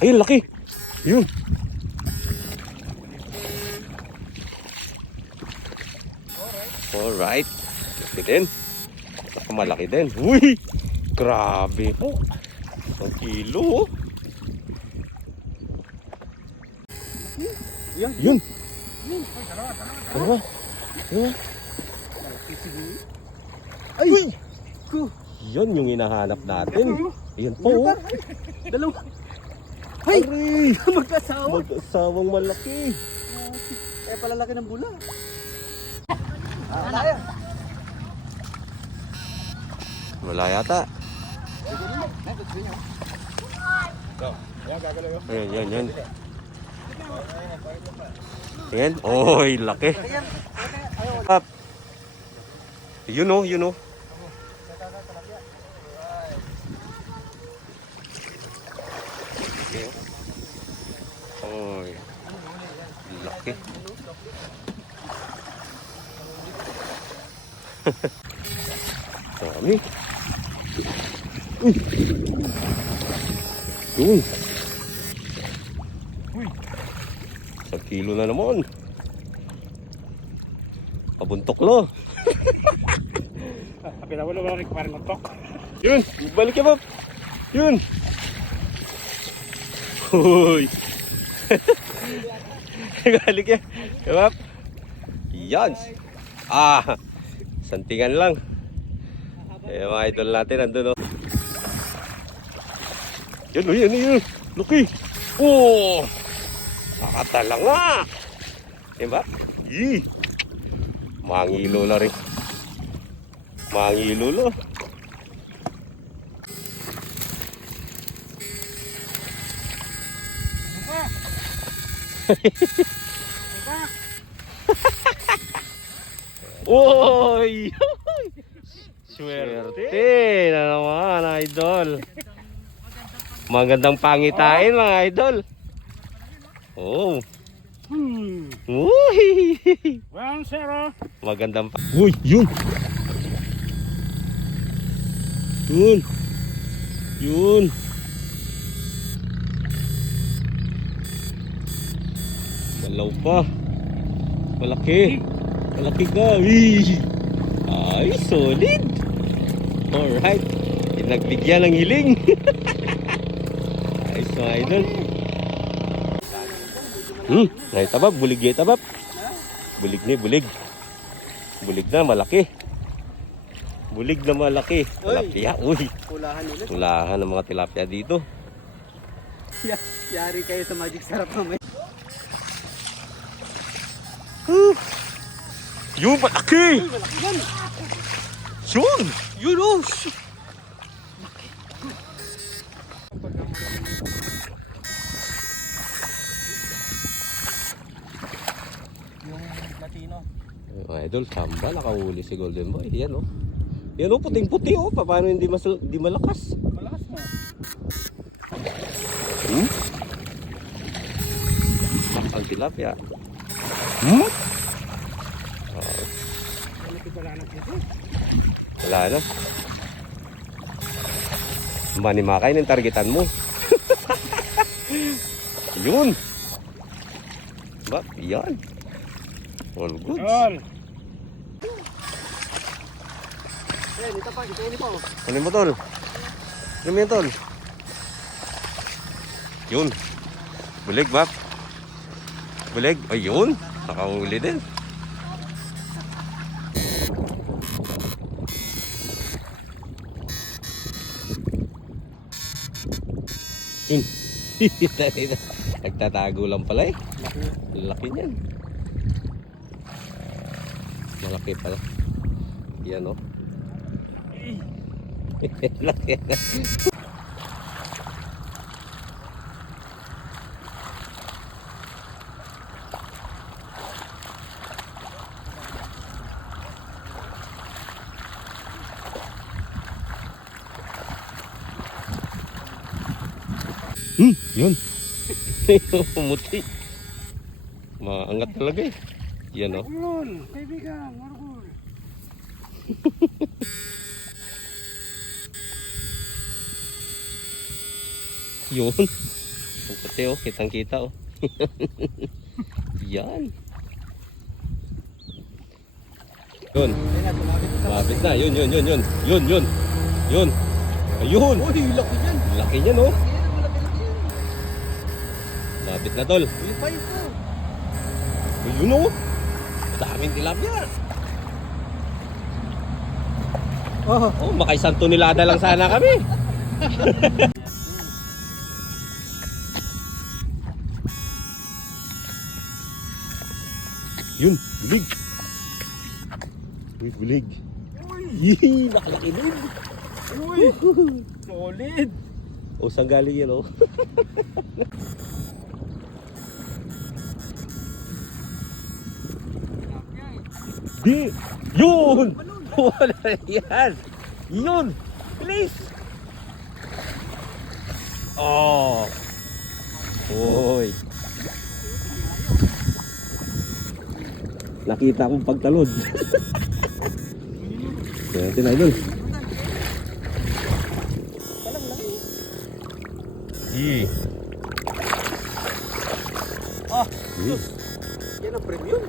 Ayun, laki. Yun. Alright. Laki din. Malaki din. Uy! Grabe po. 1 kilo. Yun. Dalawa. Ay! Yan yung hinahanap natin. Yan po. Dalawa. Ay! Magkasawa. Mag-asawang malaki. Kaya pala laki ng bula. Wala yata. Yan. Yan. Oy, laki. Up. Yun o. Oy. Laki. Dami. Yun. 1 kilo na naman. Pabuntok lo. Pinawala wala rin kumarin ng tok. Yun. Balik ka, Bob. Yun. Uy. Balik ka. Bob. Yan. Santingan lang. Mga idol natin nandun, oh. Yun. Laki. Oh. Nakatala nga. Diba? Yee. Mangilo na rin. Mangilo lo. Oy! Swerte na naman, idol. Magandang pangitain, mga idol. Oh. Uy! 1-0. Magandang pa. Uy, yun. Malaw pa. Malaki ka. Ay, solid. Alright. Nagbigyan ng hiling. Ayos, mga idol. Naitabab, bulig niya itabab. Bulig na, malaki. Bulig na malaki. Tilapia, uy. Ulahan ng mga tilapia dito. Yari kayo sa Magic Sarap mamaya. Yun, malaki! Yun, oh! Idol, samba, nakahuli si Golden Boy. Yan, oh. Yan, oh, puting-puti, oh. Paano hindi malakas? Malakas mo. Ang tilapia. Wala na. Manimakay ng targetan mo. Yun. Ba? Yan. All good. Ito pa. Ano mo, tol? Ano mo yan, tol? Yun. Bulig, Bap. Bulig. Ayun. Nakahuli din. Nagtatago lang pala, eh. Laki niyan. Malaki pala. Yan, oh. Laki na. Yun. Pumuti. Maangat talaga, eh. Yan, oh. Marugol, kaibigan, marugol. Yun. Yung puti oh, kitang kita oh. Yan. Yun. Lapit na, yun. Yun. Ayun. Uy, laki dyan. Laki niya no. Lapit na tol. Uy, payo ko. Ayun oh. Daming tilapia. Oh, makaisang tonelada lang sana kami. Yun, bulig. Uy, bulig. Yee, nakalaki din. Uy, solid. O, saan galing yan, oh? Di! Yun! Wala yan! Yun! Please! Oh! Oy! Nakita akong pagtalod. Kaya natin na idol. Yee! Ah, Yee! yan ang premium.